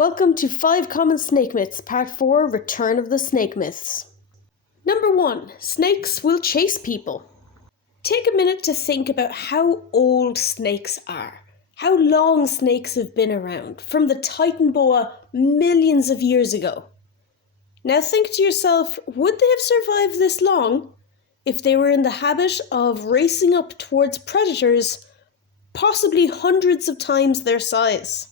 Welcome to 5 Common Snake Myths, Part 4, Return of the Snake Myths. Number 1. Snakes will chase people. Take a minute to think about how old snakes are. How long snakes have been around, from the Titan boa millions of years ago. Now think to yourself, would they have survived this long if they were in the habit of racing up towards predators possibly hundreds of times their size?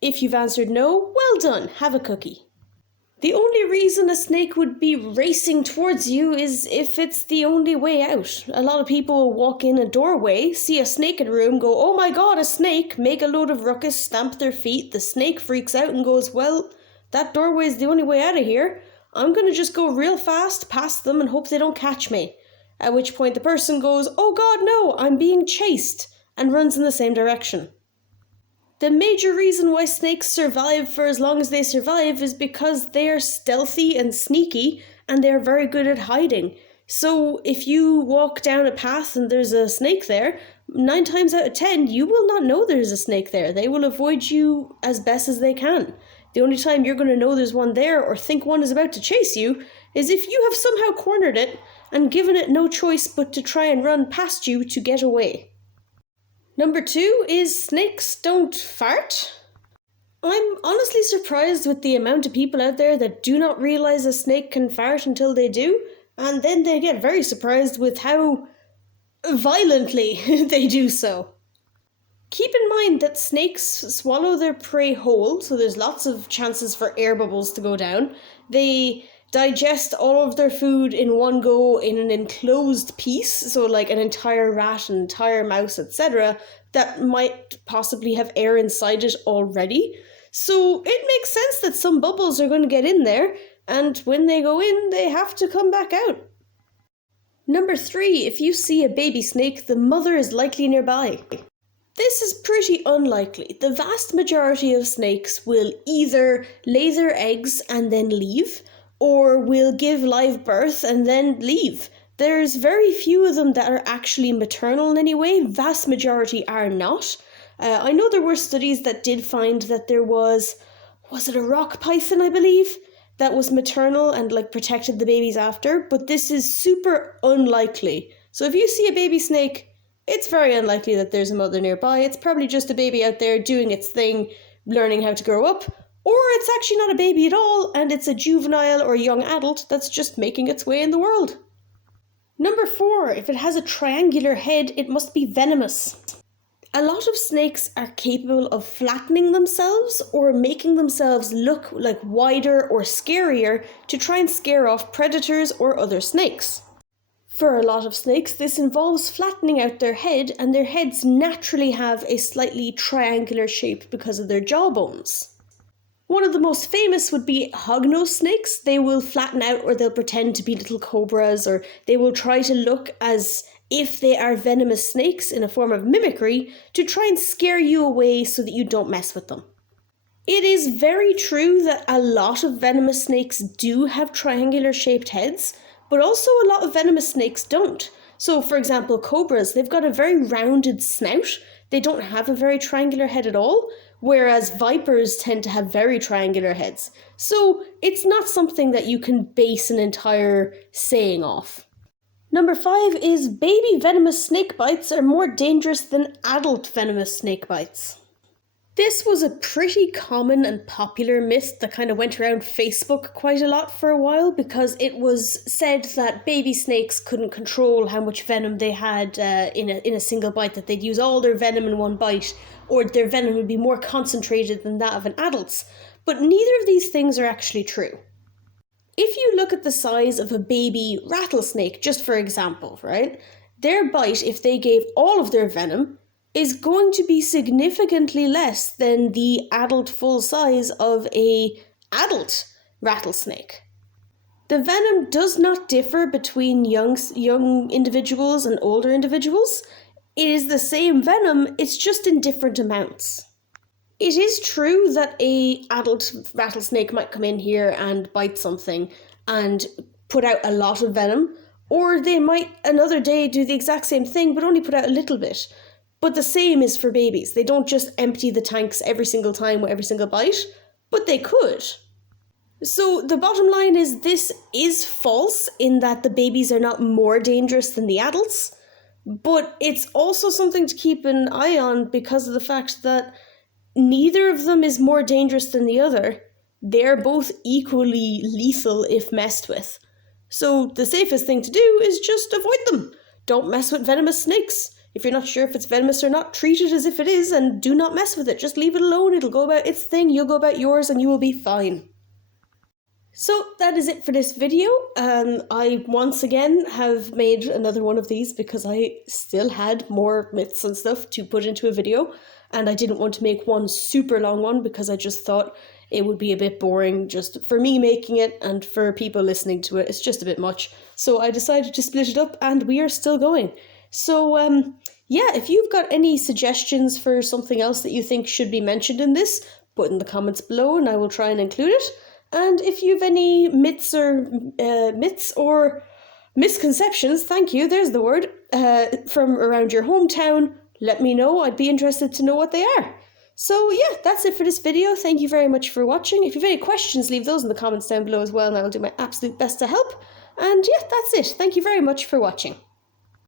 If you've answered no, well done, have a cookie. The only reason a snake would be racing towards you is if it's the only way out. A lot of people will walk in a doorway, see a snake in a room, go, "Oh my god, a snake," make a load of ruckus, stamp their feet. The snake freaks out and goes, "Well, that doorway is the only way out of here. I'm going to just go real fast past them and hope they don't catch me." At which point the person goes, "Oh god, no, I'm being chased," and runs in the same direction. The major reason why snakes survive for as long as they survive is because they are stealthy and sneaky and they're very good at hiding. So if you walk down a path and there's a snake there, 9 times out of 10 you will not know there's a snake there. They will avoid you as best as they can. The only time you're going to know there's one there or think one is about to chase you is if you have somehow cornered it and given it no choice but to try and run past you to get away. Number 2 is snakes don't fart. I'm honestly surprised with the amount of people out there that do not realize a snake can fart until they do, and then they get very surprised with how violently they do so. Keep in mind that snakes swallow their prey whole, so there's lots of chances for air bubbles to go down. They digest all of their food in one go in an enclosed piece, so like an entire rat, an entire mouse, etc., that might possibly have air inside it already. So it makes sense that some bubbles are going to get in there, and when they go in, they have to come back out. Number 3, if you see a baby snake, the mother is likely nearby. This is pretty unlikely. The vast majority of snakes will either lay their eggs and then leave, or will give live birth and then leave. There's very few of them that are actually maternal in any way. Vast majority are not. I know there were studies that did find that there was it a rock python, I believe, that was maternal and protected the babies after, but this is super unlikely. So if you see a baby snake, it's very unlikely that there's a mother nearby. It's probably just a baby out there doing its thing, learning how to grow up. Or it's actually not a baby at all, and it's a juvenile or young adult that's just making its way in the world. Number 4, if it has a triangular head, it must be venomous. A lot of snakes are capable of flattening themselves or making themselves look like wider or scarier to try and scare off predators or other snakes. For a lot of snakes, this involves flattening out their head, and their heads naturally have a slightly triangular shape because of their jawbones. One of the most famous would be hognose snakes. They will flatten out, or they'll pretend to be little cobras, or they will try to look as if they are venomous snakes in a form of mimicry to try and scare you away so that you don't mess with them. It is very true that a lot of venomous snakes do have triangular shaped heads, but also a lot of venomous snakes don't. So for example, cobras, they've got a very rounded snout. They don't have a very triangular head at all, whereas vipers tend to have very triangular heads. So it's not something that you can base an entire saying off. Number 5 is baby venomous snake bites are more dangerous than adult venomous snake bites. This was a pretty common and popular myth that kind of went around Facebook quite a lot for a while, because it was said that baby snakes couldn't control how much venom they had in a single bite, that they'd use all their venom in one bite, or their venom would be more concentrated than that of an adult's. But neither of these things are actually true. If you look at the size of a baby rattlesnake, just for example, right, their bite, if they gave all of their venom, is going to be significantly less than the adult full size of a adult rattlesnake. The venom does not differ between young individuals and older individuals. It is the same venom, it's just in different amounts. It is true that a adult rattlesnake might come in here and bite something and put out a lot of venom, or they might another day do the exact same thing but only put out a little bit. But the same is for babies. They don't just empty the tanks every single time with every single bite. but they could. So the bottom line is this is false in that the babies are not more dangerous than the adults, but it's also something to keep an eye on because of the fact that neither of them is more dangerous than the other. They're both equally lethal if messed with. So the safest thing to do is just avoid them. Don't mess with venomous snakes. If you're not sure if it's venomous or not, treat it as if it is and do not mess with it. Just leave it alone. It'll go about its thing, you'll go about yours, and you will be fine. So that is it for this video. I once again have made another one of these because I still had more myths and stuff to put into a video, and I didn't want to make one super long one because I just thought it would be a bit boring just for me making it, and for people listening to it, it's just a bit much. So I decided to split it up, and we are still going. So yeah, if you've got any suggestions for something else that you think should be mentioned in this, put in the comments below and I will try and include it. And if you've any myths or misconceptions, thank you, there's the word, from around your hometown, let me know. I'd be interested to know what they are. So yeah, that's it for this video. Thank you very much for watching. If you have any questions, leave those in the comments down below as well, and I will do my absolute best to help. And yeah, that's it. Thank you very much for watching.